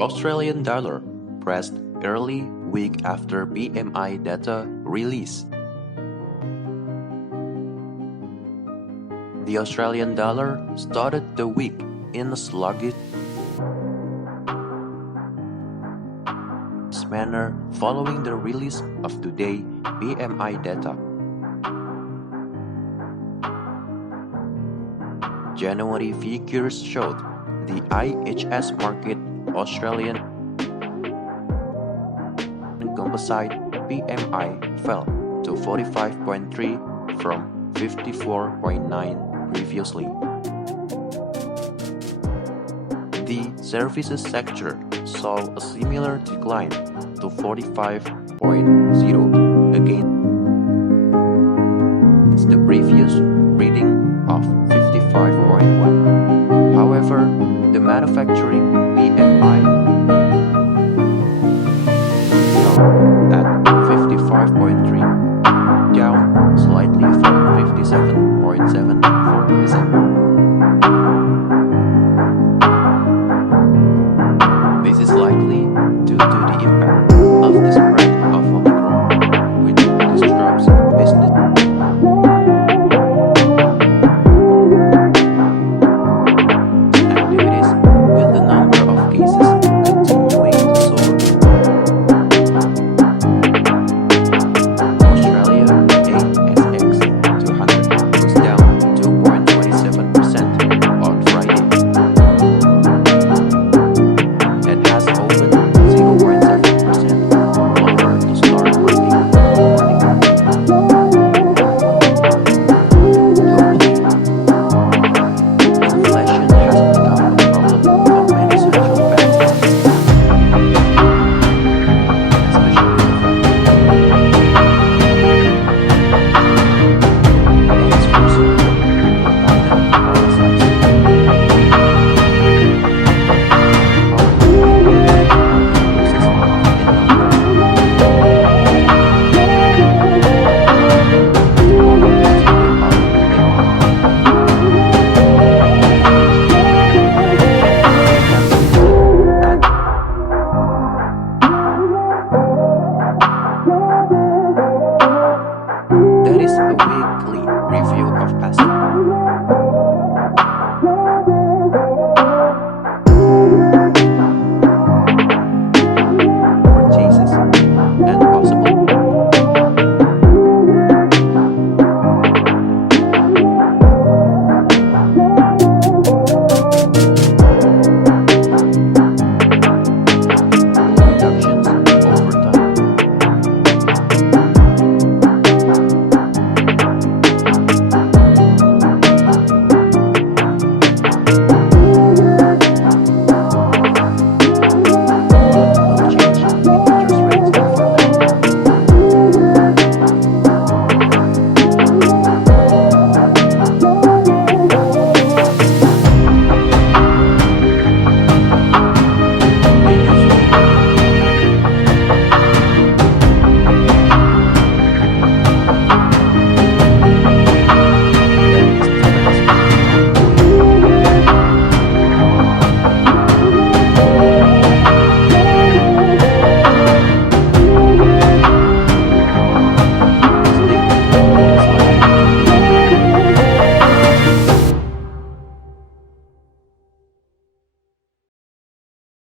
Australian dollar pressed early week after PMI data release. The Australian dollar started the week in a sluggish manner following the release of today's PMI data. January figures showed the IHS Markit Australian Composite PMI fell to 45.3 from 54.9 previously. The services sector saw a similar decline to 45.0 against the previous reading of 55.1. However, the manufacturing PMI fell at 55.3, down slightly from 57.7 for December. This is likely due to the impact